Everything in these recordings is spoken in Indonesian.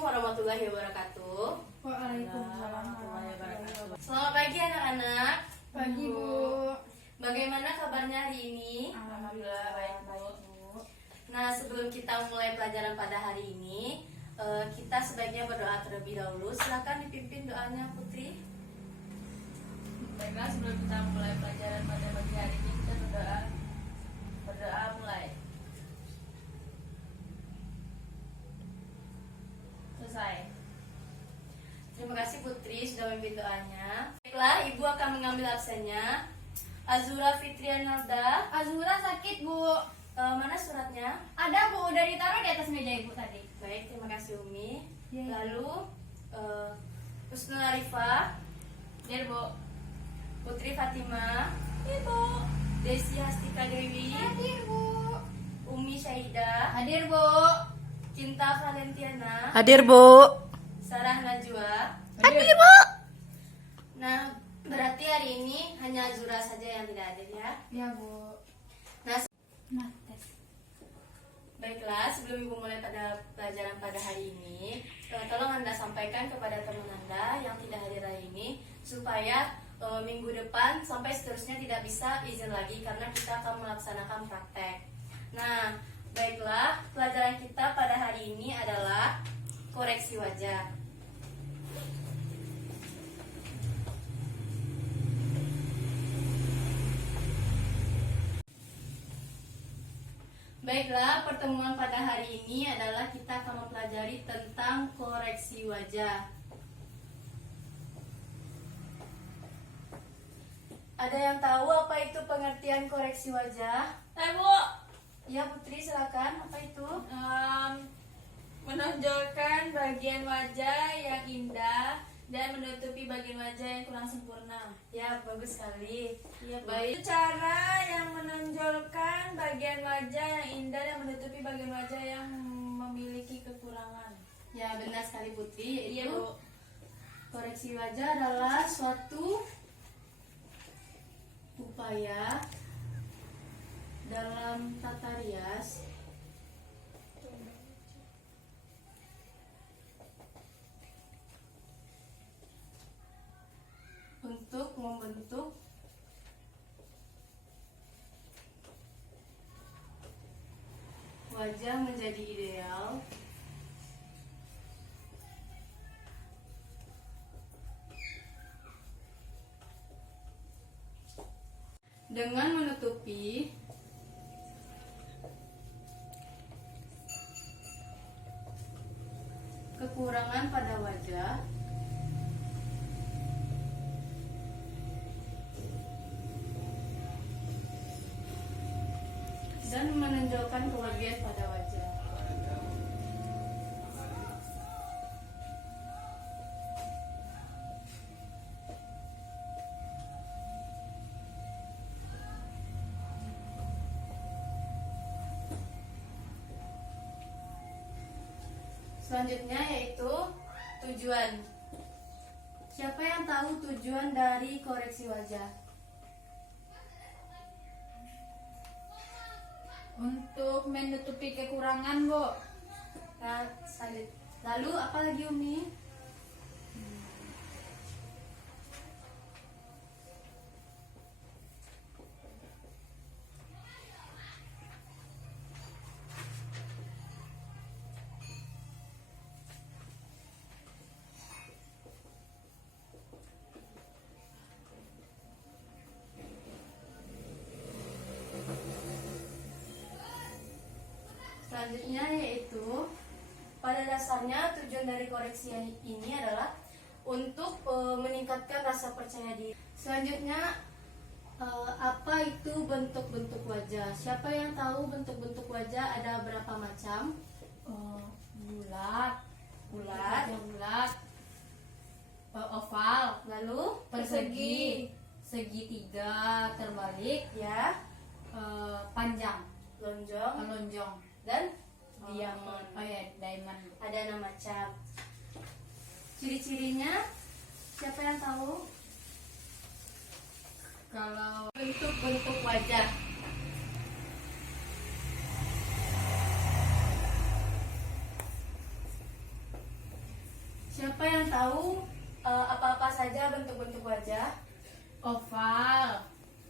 warahmatullahi wabarakatuh. Waalaikumsalam warahmatullahi wabarakatuh. Selamat pagi anak-anak. Pagi, Bu. Bagaimana kabarnya hari ini? Alhamdulillah baik, Bu. Nah, sebelum kita mulai pelajaran pada hari ini, kita sebaiknya berdoa terlebih dahulu. Silakan dipimpin doanya, Putri. Baiklah, sebelum kita mulai pelajaran pada pagi hari ini, kita berdoa mulai. Selesai. Terima kasih Putri sudah memimpin doanya. Baiklah, Ibu akan mengambil absennya. Azura Fitrianalda. Azura sakit, Bu. Mana suratnya? Ada, Bu. Udah ditaruh di atas meja Ibu tadi. Baik, terima kasih Umi. Ya. Lalu Husnul Arifah, Biar, Bu. Putri Fatima, Ibu. Desi Hastika Dewi, Hadir, Bu. Umi Syahida, Hadir, Bu. Cinta Valentiana, Hadir, Bu. Sarah Najwa. Hadir, Bu. Nah, berarti hari ini hanya Azura saja yang tidak hadir ya. Ya, Bu. Nah, Tes. baiklah, sebelum Ibu mulai pada pelajaran pada hari ini, tolong Anda sampaikan kepada teman Anda yang tidak hadir hari ini supaya minggu depan sampai seterusnya tidak bisa izin lagi karena kita akan melaksanakan praktek. Nah, baiklah, pelajaran kita pada hari ini adalah koreksi wajah. Baiklah, pertemuan pada hari ini adalah kita akan mempelajari tentang koreksi wajah. Ada yang tahu apa itu pengertian koreksi wajah? Bu. Ya, Putri, silakan. Apa itu? Menonjolkan bagian wajah yang indah dan menutupi bagian wajah yang kurang sempurna. Ya, bagus sekali. Iya, Baik. cara yang menonjolkan bagian wajah yang indah dan menutupi bagian wajah yang memiliki kekurangan. Ya, benar sekali Putri. Iya, Yaitu Bu. koreksi wajah adalah suatu upaya dalam tata rias untuk membentuk wajah menjadi ideal dengan menutupi kekurangan pada wajah dan menonjolkan kelebihan pada wajah. Selanjutnya yaitu tujuan. Siapa yang tahu tujuan dari koreksi wajah? Untuk menutupi kekurangan, Bu. Nah, lalu apa lagi Umi? Selanjutnya yaitu pada dasarnya tujuan dari koreksi ini adalah untuk meningkatkan rasa percaya diri. Selanjutnya apa itu bentuk-bentuk wajah? Siapa yang tahu bentuk-bentuk wajah ada berapa macam? Bulat, Bulat, bulat, oval, lalu persegi, segitiga terbalik, ya, panjang, lonjong, lonjong, dan diamond. Oh ya, diamond. Ada 6 macam. Ciri-cirinya siapa yang tahu? Kalau Bentuk-bentuk wajah. Siapa yang tahu apa-apa saja bentuk-bentuk wajah? Oval,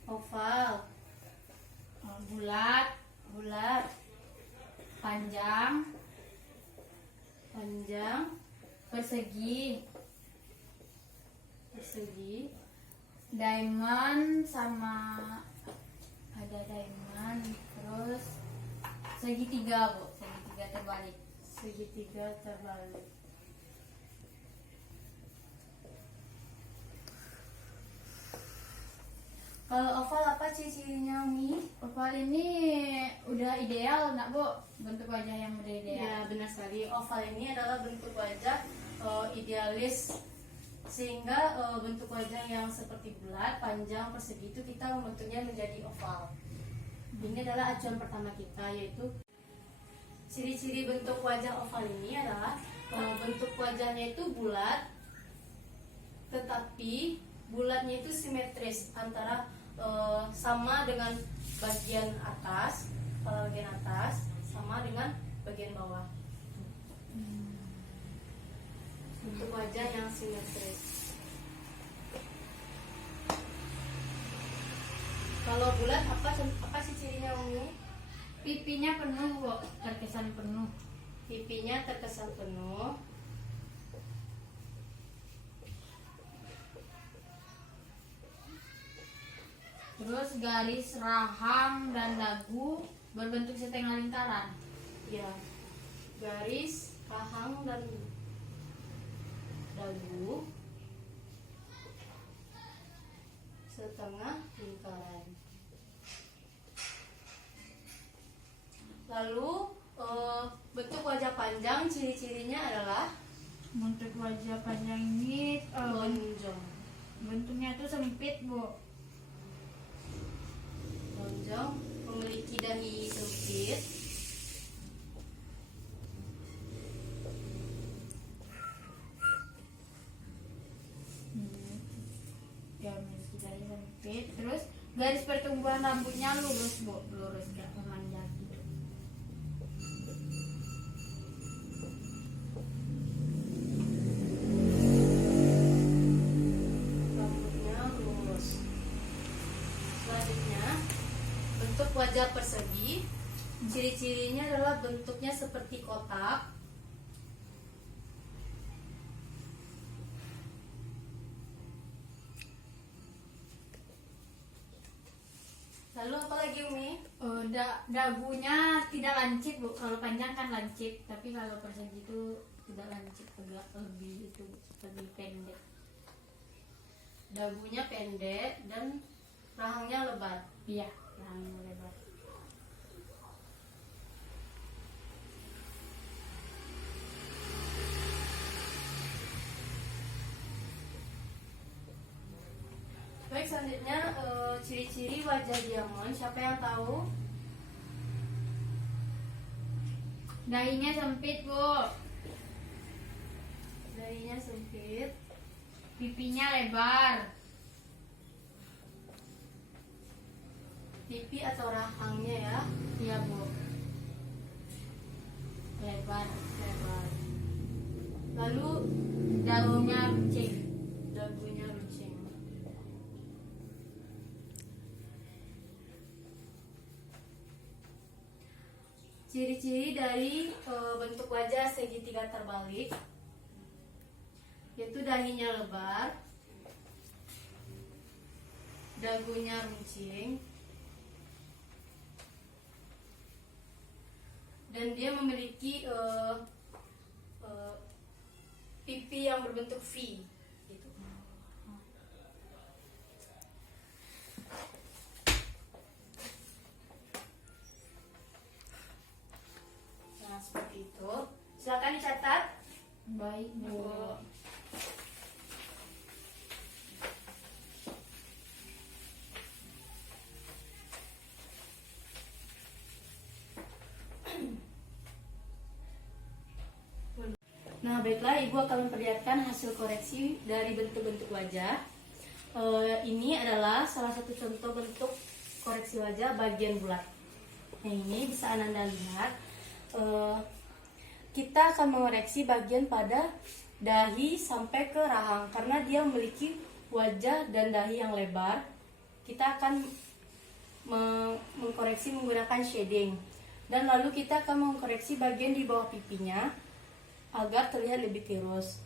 Oval, bulat, bulat, panjang, panjang, persegi, persegi, diamond sama ada diamond, terus segitiga Bu, segitiga terbalik. segitiga terbalik. Kalau oval apa ciri-cirinya, Umi? Oval ini udah ideal nak Bu, bentuk wajah yang udah ideal. Ya, benar sekali. Oval ini adalah bentuk wajah idealis, sehingga bentuk wajah yang seperti bulat, panjang, persegi itu kita membentuknya menjadi oval. Ini adalah acuan pertama kita, yaitu ciri-ciri bentuk wajah oval ini adalah bentuk wajahnya itu bulat, tetapi bulatnya itu simetris antara sama dengan bagian atas, kepala bagian atas sama dengan bagian bawah. Bentuk wajah yang simetris. Kalau bulat apa sih cirinya, Umi? Pipinya penuh Bu, terkesan penuh. Pipinya terkesan penuh. Terus garis rahang dan dagu berbentuk setengah lingkaran. Ya, garis rahang dan dagu setengah lingkaran. Lalu bentuk wajah panjang ciri-cirinya adalah Bentuk wajah panjang ini lonjong. bentuknya tuh sempit Bu. Lonjong, memiliki dahi sempit. Ya memiliki dahi sempit. Terus garis pertumbuhan rambutnya lurus Bu, lurus gak memanjang gitu. Rambutnya lurus. Selanjutnya, bentuk wajah persegi. Ciri-cirinya adalah bentuknya seperti kotak. Lalu apa lagi, Umi? Dagunya tidak lancip Bu, kalau panjang kan lancip, tapi kalau persegi itu tidak lancip, agak lebih itu lebih pendek. Dagunya pendek dan rahangnya lebar. Iya, rahangnya lebar. Baik, selanjutnya ciri-ciri wajah diamond. Siapa yang tahu? Dahinya sempit Bu, Dahinya sempit, pipinya lebar, pipi atau rahangnya ya. iya Bu, lebar. Lalu Dagunya runcing. dagunya runcing. Ciri-ciri dari bentuk wajah segitiga terbalik, yaitu dahinya lebar, dagunya runcing, dan dia memiliki pipi yang berbentuk V. Gitu. Nah, seperti itu. Silakan dicatat. Baik Bu. Nah, baiklah, Ibu akan memperlihatkan hasil koreksi dari bentuk-bentuk wajah. Ini adalah salah satu contoh bentuk koreksi wajah bagian bulat. Nah, ini bisa Ananda lihat. Kita akan mengoreksi bagian pada dahi sampai ke rahang. Karena dia memiliki wajah dan dahi yang lebar, kita akan mengkoreksi menggunakan shading. Dan lalu kita akan mengkoreksi bagian di bawah pipinya agar terlihat lebih tirus.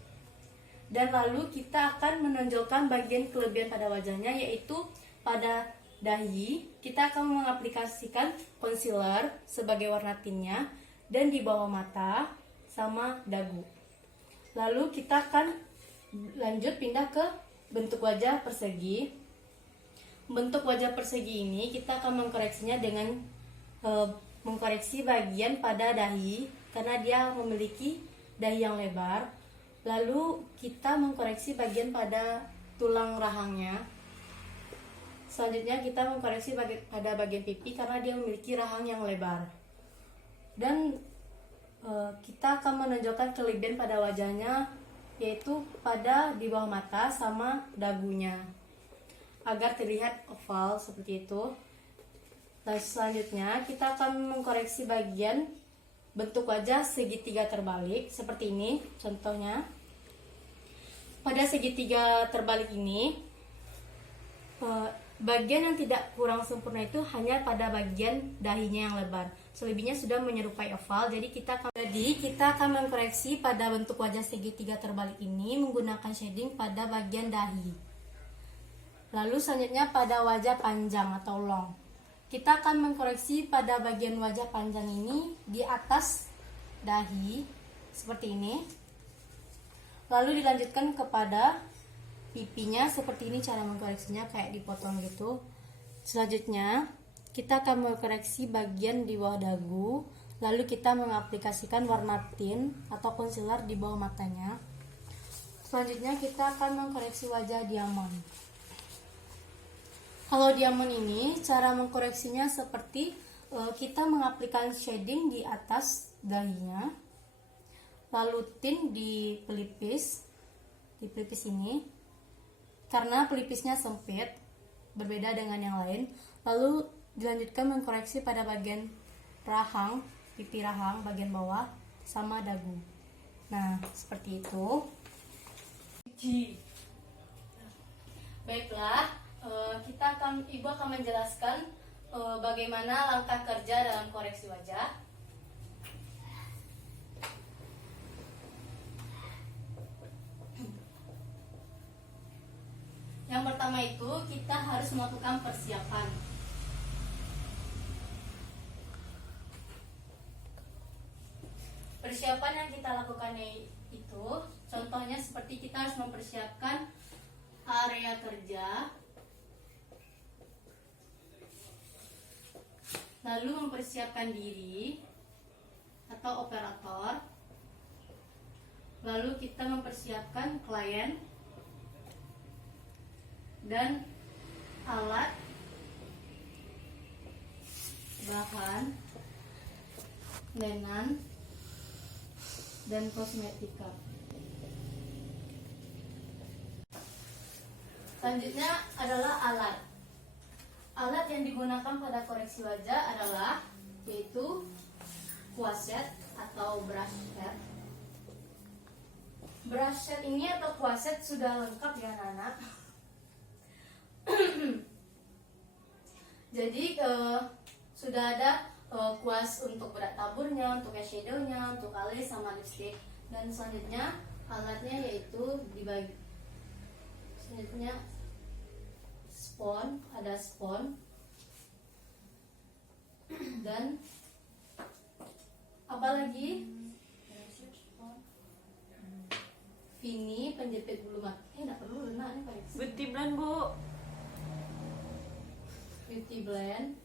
Dan lalu kita akan menonjolkan bagian kelebihan pada wajahnya, yaitu pada dahi kita akan mengaplikasikan concealer sebagai warna tintnya, dan di bawah mata sama dagu. Lalu kita akan lanjut pindah ke bentuk wajah persegi. Bentuk wajah persegi ini kita akan mengkoreksinya dengan mengkoreksi bagian pada dahi karena dia memiliki dahi yang lebar. Lalu kita mengkoreksi bagian pada tulang rahangnya. Selanjutnya kita mengkoreksi pada bagian pipi karena dia memiliki rahang yang lebar. Dan kita akan menonjolkan kelebihan pada wajahnya, yaitu pada di bawah mata sama dagunya agar terlihat oval seperti itu. Dan selanjutnya kita akan mengkoreksi bagian bentuk wajah segitiga terbalik seperti ini. Contohnya pada segitiga terbalik ini, bagian yang tidak kurang sempurna itu hanya pada bagian dahinya yang lebar. Selebihnya sudah menyerupai oval. Jadi kita akan mengkoreksi pada bentuk wajah segitiga terbalik ini menggunakan shading pada bagian dahi. Lalu selanjutnya pada wajah panjang atau long, kita akan mengkoreksi pada bagian wajah panjang ini di atas dahi seperti ini. Lalu dilanjutkan kepada pipinya seperti ini, cara mengkoreksinya kayak dipotong gitu. Selanjutnya kita akan mengkoreksi bagian di bawah dagu, lalu kita mengaplikasikan warna tint atau concealer di bawah matanya. Selanjutnya kita akan mengkoreksi wajah diamond. Kalau diamond ini cara mengkoreksinya seperti kita mengaplikasikan shading di atas dahinya, lalu tint di pelipis ini karena pelipisnya sempit berbeda dengan yang lain. Lalu dilanjutkan mengkoreksi pada bagian rahang, pipi rahang bagian bawah sama dagu. Nah, seperti itu. Baiklah, Ibu akan menjelaskan bagaimana langkah kerja dalam koreksi wajah. Yang pertama itu kita harus melakukan persiapan. Persiapan yang kita lakukan itu contohnya seperti kita harus mempersiapkan area kerja, lalu mempersiapkan diri atau operator, lalu kita mempersiapkan klien dan alat, bahan, lenan, dan kosmetika. Selanjutnya adalah alat. Alat yang digunakan pada koreksi wajah adalah yaitu kuas set atau brush set. Brush set ini atau kuas set sudah lengkap ya anak-anak. Jadi sudah ada kuas untuk berat taburnya, untuk eyeshadownya, untuk alis sama lipstick. Dan selanjutnya alatnya yaitu dibagi. Selanjutnya spons, ada spons dan apa lagi? Vini penjepit bulu mata. Enggak perlu lena nih Pak. Beauty blend, Bu. Beauty blend.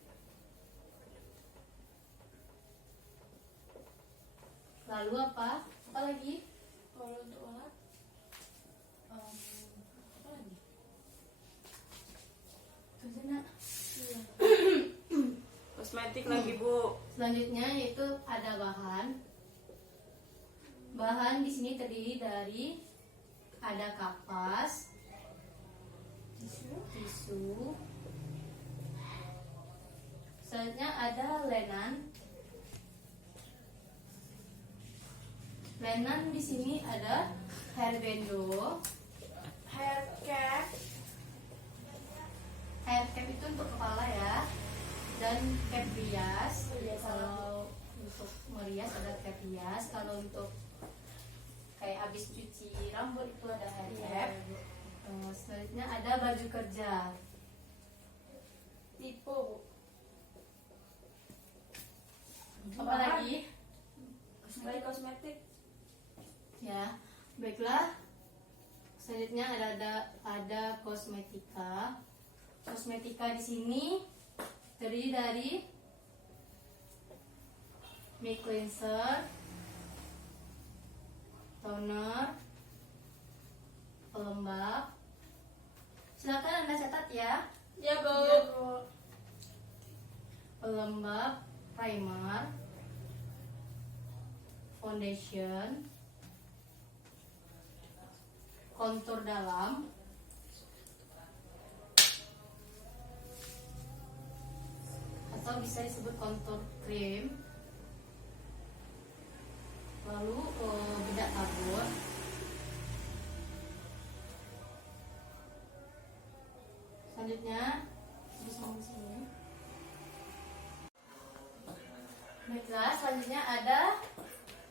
Lalu apa? Apa lagi? Kalau untuk alat apa lagi? Kerjanya. Iya. Kosmetik lagi, Bu. Selanjutnya yaitu ada bahan. Bahan di sini terdiri dari ada kapas, tisu. Selanjutnya ada lenan. Lenan di sini ada hairbando, Hair cap. hair cap itu untuk kepala ya, dan cap rias. Kalau untuk merias ada cap rias, kalau untuk kayak habis cuci rambut itu ada hair cap. Selanjutnya ada baju kerja. Tipe, Bu. Apa lagi? Dari kosmetik. Ya, baiklah. Selanjutnya ada kosmetika. Kosmetika di sini terdiri dari mic cleanser, toner, pelembab. Silakan Anda catat ya. Ya, Bu. Pelembab, primer, foundation, kontur dalam, atau bisa disebut kontur krim, lalu bedak tabur, selanjutnya bisa di sini. Baiklah, selanjutnya ada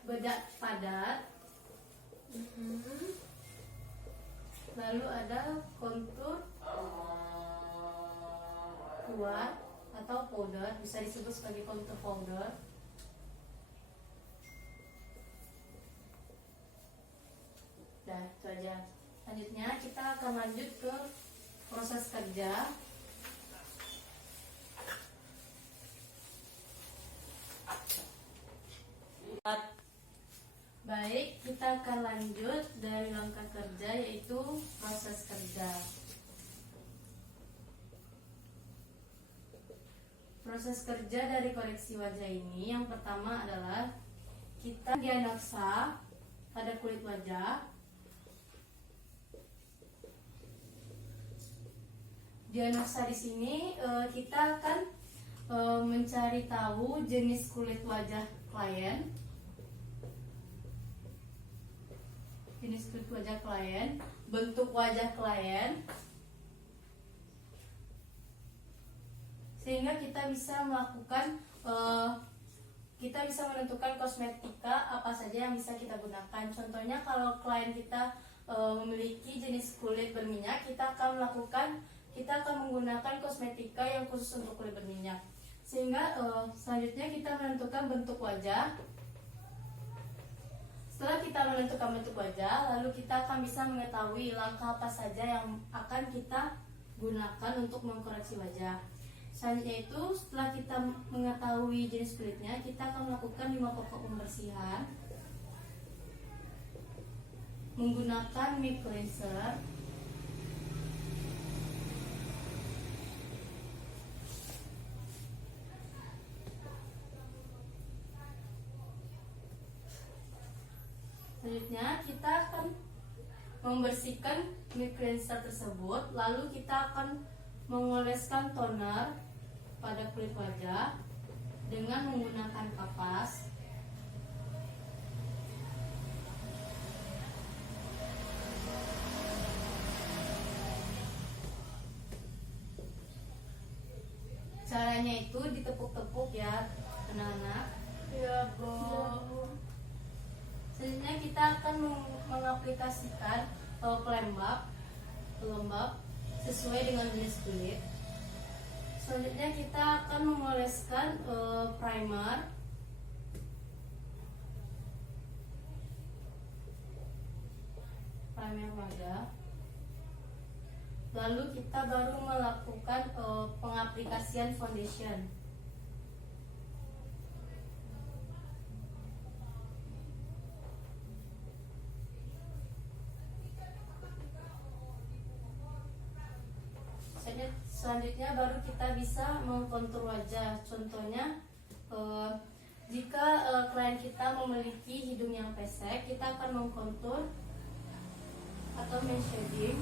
bedak padat, lalu ada kontur kuat atau powder, bisa disebut sebagai kontur powder. Dah, itu aja. Selanjutnya kita akan lanjut ke proses kerja. Baik, kita akan lanjut dari langkah kerja, yaitu proses kerja. Proses kerja dari koreksi wajah ini, yang pertama adalah kita diagnosa pada kulit wajah. Diagnosa di sini kita akan mencari tahu jenis kulit wajah klien, bentuk wajah klien, sehingga kita bisa menentukan kosmetika apa saja yang bisa kita gunakan. Contohnya kalau klien kita memiliki jenis kulit berminyak, kita akan menggunakan kosmetika yang khusus untuk kulit berminyak. Sehingga selanjutnya kita menentukan bentuk wajah. Setelah kita menentukan bentuk wajah, lalu kita akan bisa mengetahui langkah apa saja yang akan kita gunakan untuk mengkoreksi wajah. Selanjutnya itu, setelah kita mengetahui jenis kulitnya, kita akan melakukan 5 pokok pembersihan menggunakan mic cleanser, selanjutnya kita akan membersihkan mic cleanser tersebut, lalu kita akan mengoleskan toner pada kulit wajah dengan menggunakan kapas. Caranya itu ditepuk-tepuk ya anak-anak. Ya, Bu. Selanjutnya kita akan mengaplikasikan pelembab sesuai dengan jenis kulit. Selanjutnya kita akan mengoleskan primer. Primer wajah. Lalu kita baru melakukan pengaplikasian foundation. Selanjutnya baru kita bisa mengkontur wajah. Contohnya jika klien kita memiliki hidung yang pesek, kita akan mengkontur atau men-shading.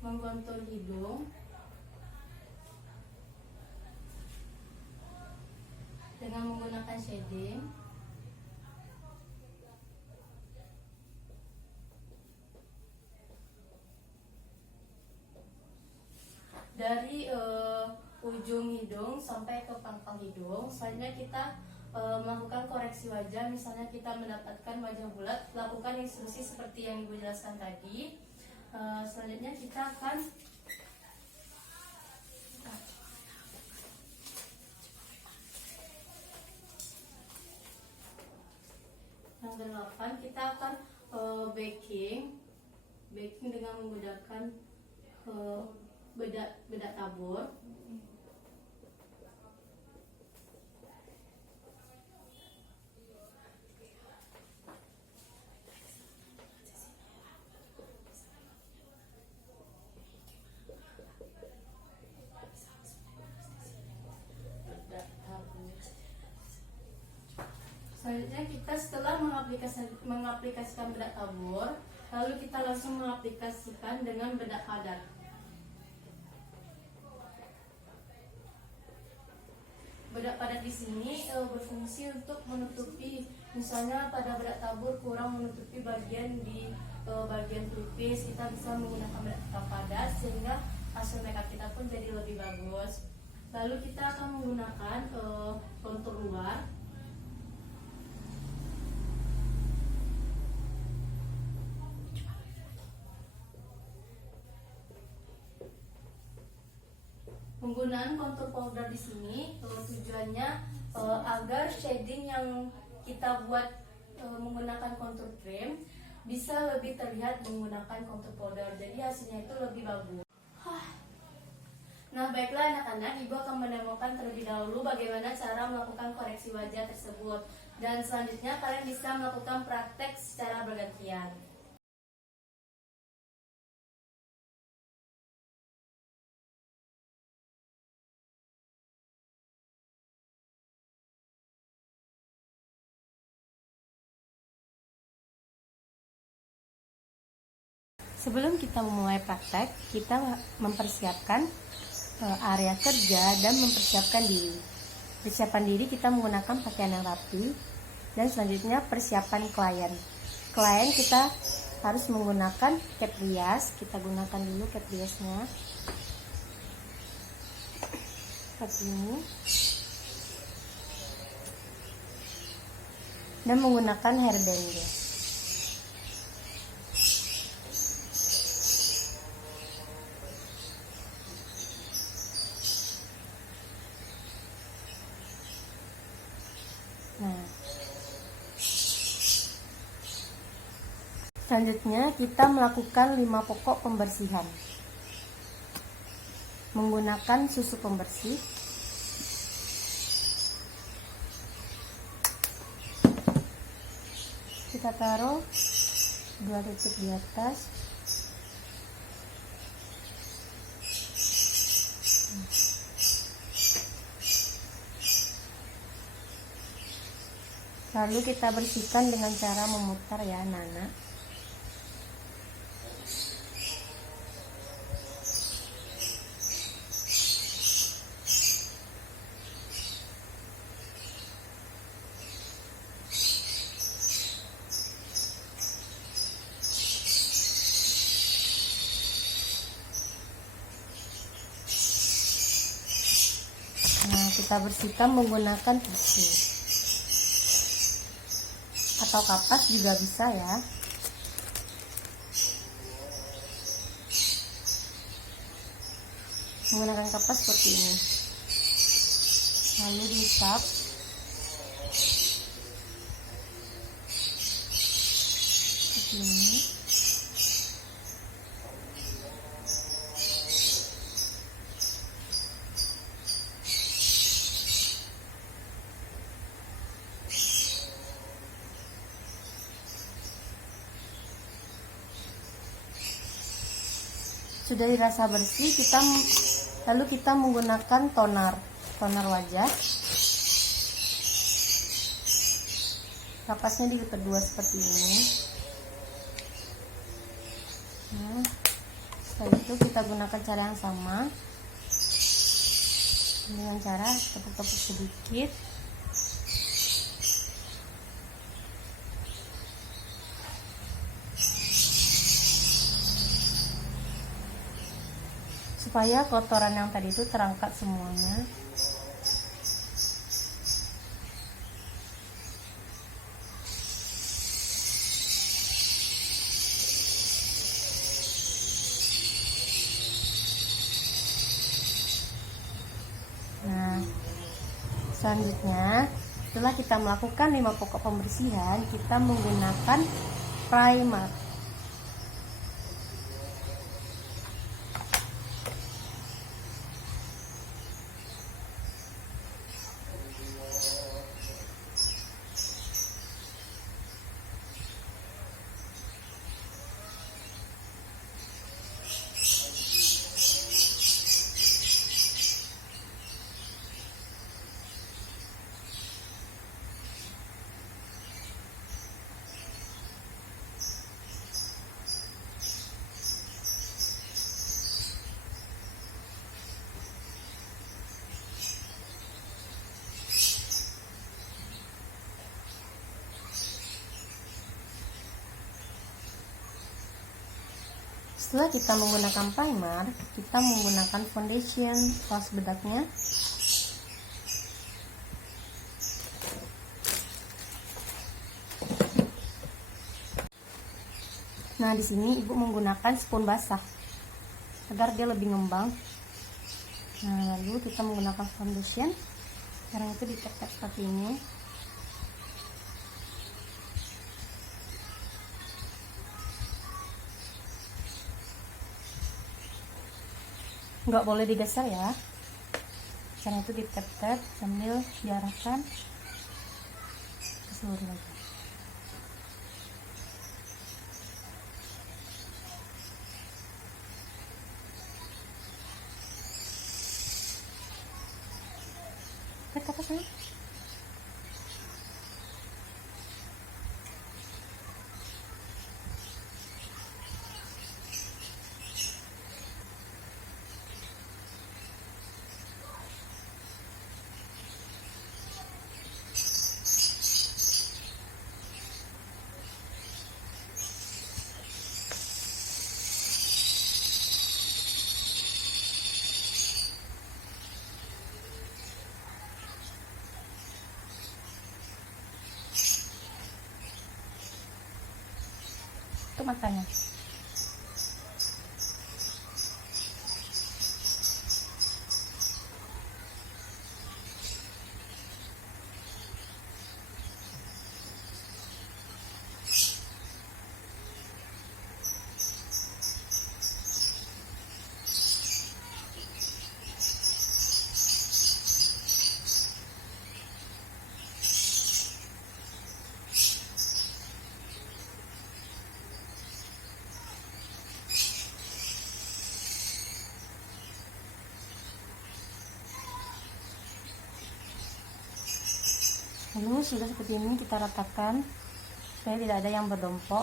Mengkontur hidung dengan menggunakan shading. Dari ujung hidung sampai ke pangkal hidung. Selanjutnya kita melakukan koreksi wajah. Misalnya kita mendapatkan wajah bulat, lakukan instruksi seperti yang Ibu jelaskan tadi. Selanjutnya kita akan yang ke-8, kita akan baking dengan menggunakan bedak tabur. Selanjutnya kita setelah mengaplikasikan bedak tabur, lalu kita langsung mengaplikasikan dengan bedak padat. Bedak padat di sini berfungsi untuk menutupi, misalnya pada bedak tabur kurang menutupi bagian di bagian pelipis, kita bisa menggunakan bedak padat sehingga hasil makeup kita pun jadi lebih bagus. Lalu kita akan menggunakan kontur luar. Penggunaan kontur powder di sini tujuannya agar shading yang kita buat menggunakan kontur cream bisa lebih terlihat menggunakan kontur powder. Jadi hasilnya itu lebih bagus. Nah, baiklah anak-anak, Ibu akan menemukan terlebih dahulu bagaimana cara melakukan koreksi wajah tersebut. Dan selanjutnya kalian bisa melakukan praktek secara bergantian. Sebelum kita memulai praktek, kita mempersiapkan area kerja dan mempersiapkan diri. Persiapan diri kita menggunakan pakaian yang rapi, dan selanjutnya persiapan klien. Klien kita harus menggunakan cap rias. Kita gunakan dulu cap riasnya seperti ini, dan menggunakan hairband. Nah, selanjutnya kita melakukan 5 pokok pembersihan menggunakan susu pembersih. Kita taruh 2 titik di atas. Lalu kita bersihkan dengan cara memutar ya anak-anak. Nah, kita bersihkan menggunakan tisu atau kapas juga bisa ya. Menggunakan kapas seperti ini, lalu diusap. Seperti ini. Sudah dirasa bersih, lalu kita menggunakan toner wajah. Kapasnya dilipat 2 seperti ini. Nah, setelah itu kita gunakan cara yang sama dengan cara tepuk-tepuk sedikit. supaya kotoran yang tadi itu terangkat semuanya. Nah, selanjutnya setelah kita melakukan 5 pokok pembersihan, kita menggunakan primer. Setelah kita menggunakan primer, kita menggunakan foundation pas bedaknya. Nah, di sini ibu menggunakan spons basah agar dia lebih ngembang. Nah, lalu kita menggunakan foundation. Sekarang itu ditepek seperti ini. Nggak boleh digeser ya, karena itu ditep-tep sambil diarahkan ke seluruh wajah. Tep ke atas ya. Itu matanya. Lalu sudah seperti ini kita ratakan supaya tidak ada yang berdompok.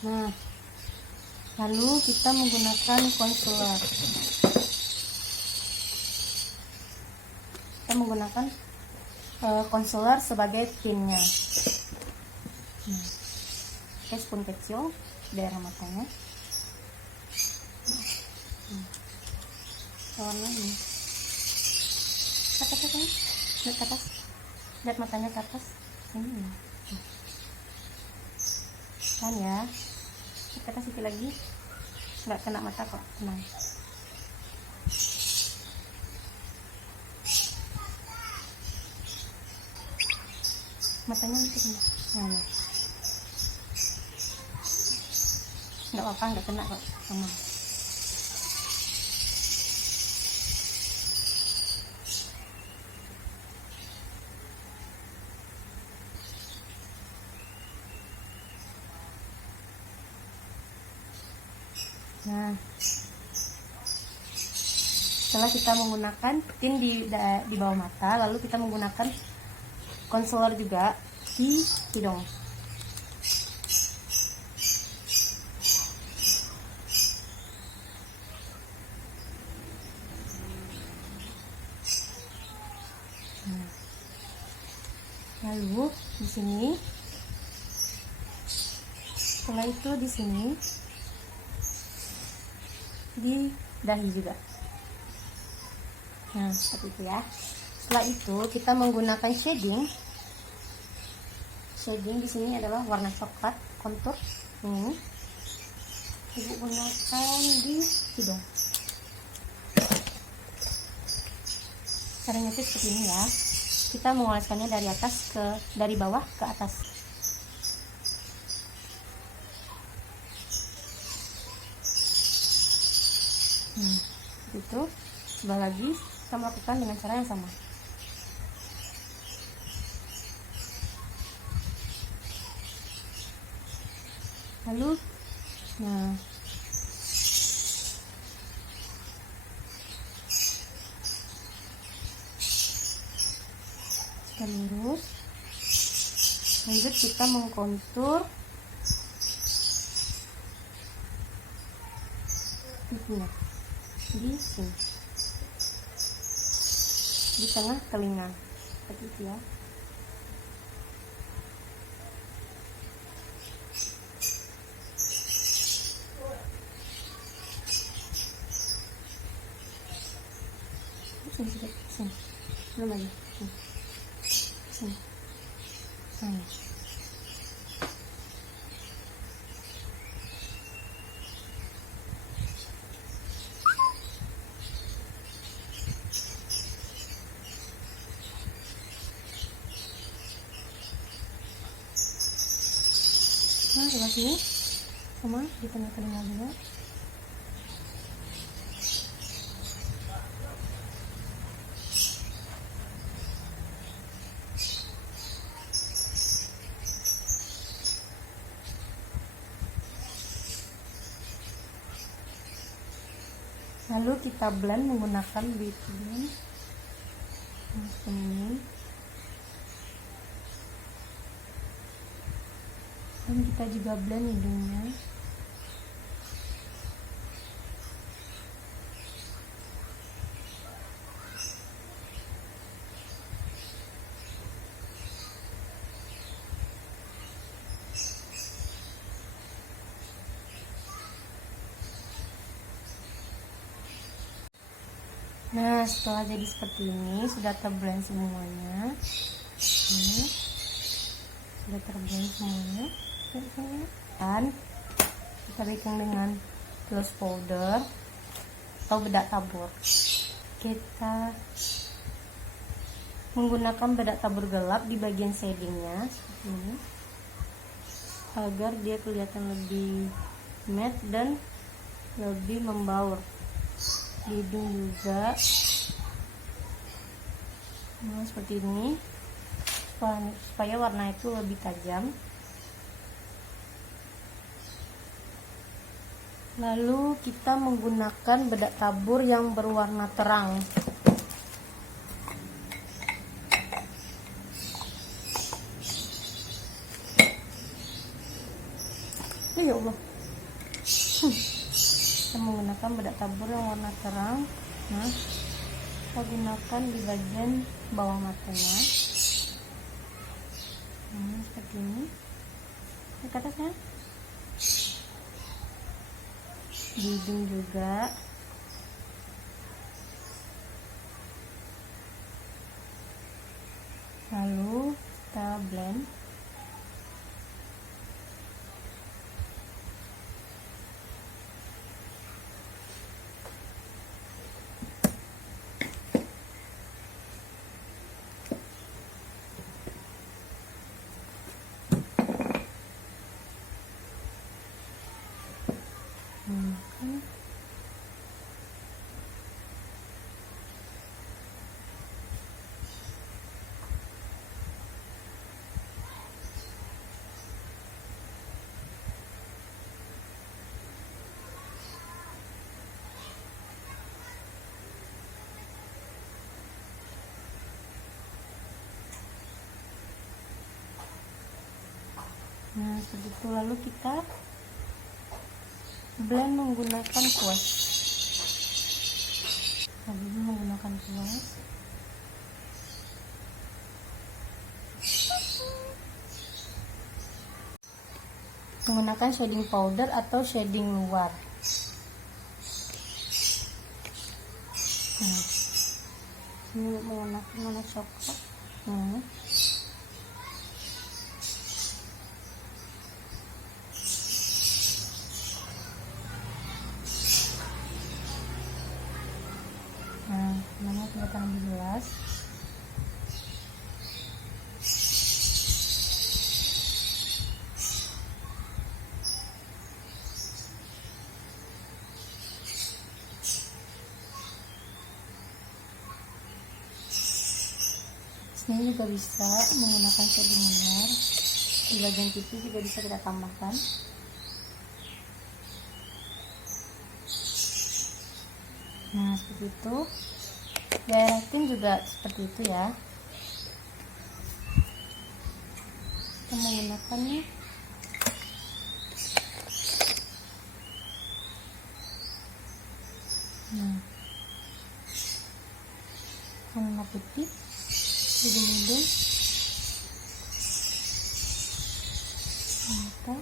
Nah, lalu kita menggunakan concealer. Kita menggunakan concealer sebagai tinnya. Pakai spons kecil di daerah matanya. Warna ini. Ke atas kan? Lihat ke atas. Lihat matanya ke atas. Ini. Kan ya. Ke atas sedikit lagi. Nggak kena mata kok. Tenang. Matanya itu nah, nggak apa-apa, nggak kena kok sama. Nah, setelah kita menggunakan tint di bawah mata, lalu kita menggunakan concealer juga di hidung. Lalu di sini, setelah itu di sini di dahi juga. Nah, seperti itu ya. Setelah itu kita menggunakan shading. Shading di sini adalah warna coklat kontur. Ini Ibu gunakan di hidung. Caranya itu seperti ini ya. Kita mengoleskannya dari bawah ke atas. Itu sebelah lagi kita melakukan dengan cara yang sama. Lalu kita lurus. Lanjut kita mengkontur di sini, di tengah telinga, seperti itu ya. Sini, belum lagi. Sini. Sebelah sini sama di tengah telinga juga. Lalu kita blend menggunakan beauty blend. Ini. Dan kita juga blend hidungnya. Nah, setelah jadi seperti ini, sudah terblend semuanya. Sudah terblend semuanya. Dan kita bikin dengan gloss powder atau bedak tabur. Kita menggunakan bedak tabur gelap di bagian shadingnya seperti ini, agar dia kelihatan lebih matte dan lebih membaur. Di hidung juga, nah, seperti ini, supaya warna itu lebih tajam. Lalu kita menggunakan bedak tabur yang berwarna terang. Ya Allah. Kita menggunakan bedak tabur yang warna terang. Nah, kita gunakan di bagian bawah matanya. Seperti ini. Ke atasnya. Di hidung juga. Lalu kita blend. Nah, seperti itu. Lalu kita blend menggunakan kuas. Lalu menggunakan kuas. menggunakan shading powder atau shading luar. Ini menggunakan warna coklat. Mana kelihatan lebih jelas. Sini juga bisa menggunakan shading luar. Di bagian pipi juga bisa kita tambahkan. Nah, seperti itu. Daerahkan juga seperti itu ya. Kita menggunakannya. Nah, warna putih, hidung-hidung, mata.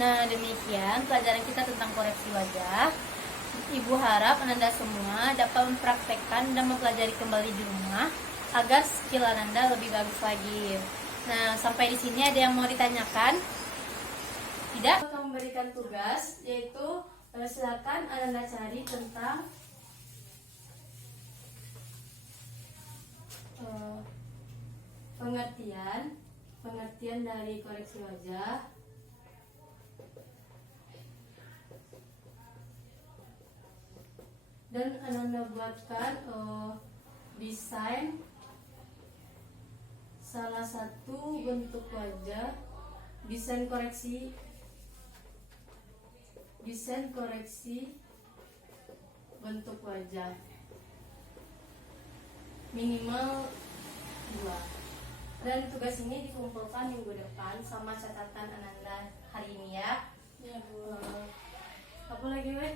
Nah, demikian pelajaran kita tentang koreksi wajah. Ibu harap Ananda semua dapat mempraktekkan dan mempelajari kembali di rumah agar skill Ananda lebih bagus lagi. Nah, sampai di sini ada yang mau ditanyakan? Tidak? Akan memberikan tugas, yaitu silakan Ananda cari tentang pengertian dari koreksi wajah. Dan Ananda buatkan desain salah satu bentuk wajah, desain koreksi bentuk wajah minimal 2. Dan tugas ini dikumpulkan minggu depan sama catatan Ananda hari ini ya. Ya, Bu. Apa lagi, weh?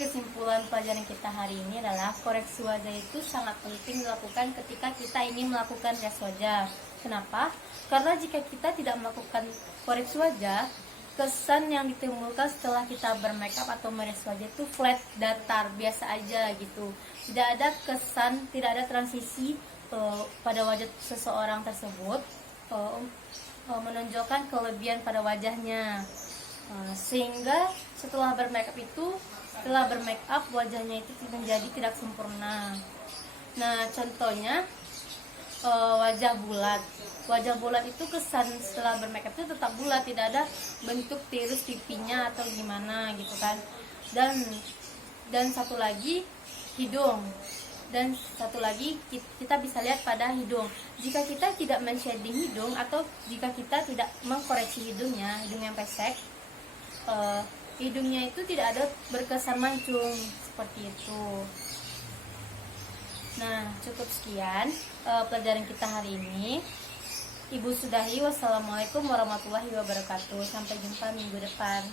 Kesimpulan pelajaran kita hari ini adalah koreksi wajah itu sangat penting dilakukan ketika kita ingin melakukan rias wajah. Kenapa? Karena jika kita tidak melakukan koreksi wajah, kesan yang ditimbulkan setelah kita bermakeup atau merias wajah itu flat, datar, biasa aja gitu. Tidak ada kesan, tidak ada transisi pada wajah seseorang tersebut menonjolkan kelebihan pada wajahnya. Sehingga setelah bermakeup wajahnya itu menjadi tidak sempurna. Nah, contohnya wajah bulat itu kesan setelah bermakeup itu tetap bulat, tidak ada bentuk tirus pipinya atau gimana gitu kan. Dan satu lagi hidung. Dan satu lagi kita bisa lihat pada hidung. Jika kita tidak men-shading hidung atau jika kita tidak mengkoreksi hidung yang pesek, hidungnya itu tidak ada berkesan mancung seperti itu. Nah, cukup sekian pelajaran kita hari ini. Ibu sudahi. Wassalamualaikum warahmatullahi wabarakatuh. Sampai jumpa minggu depan.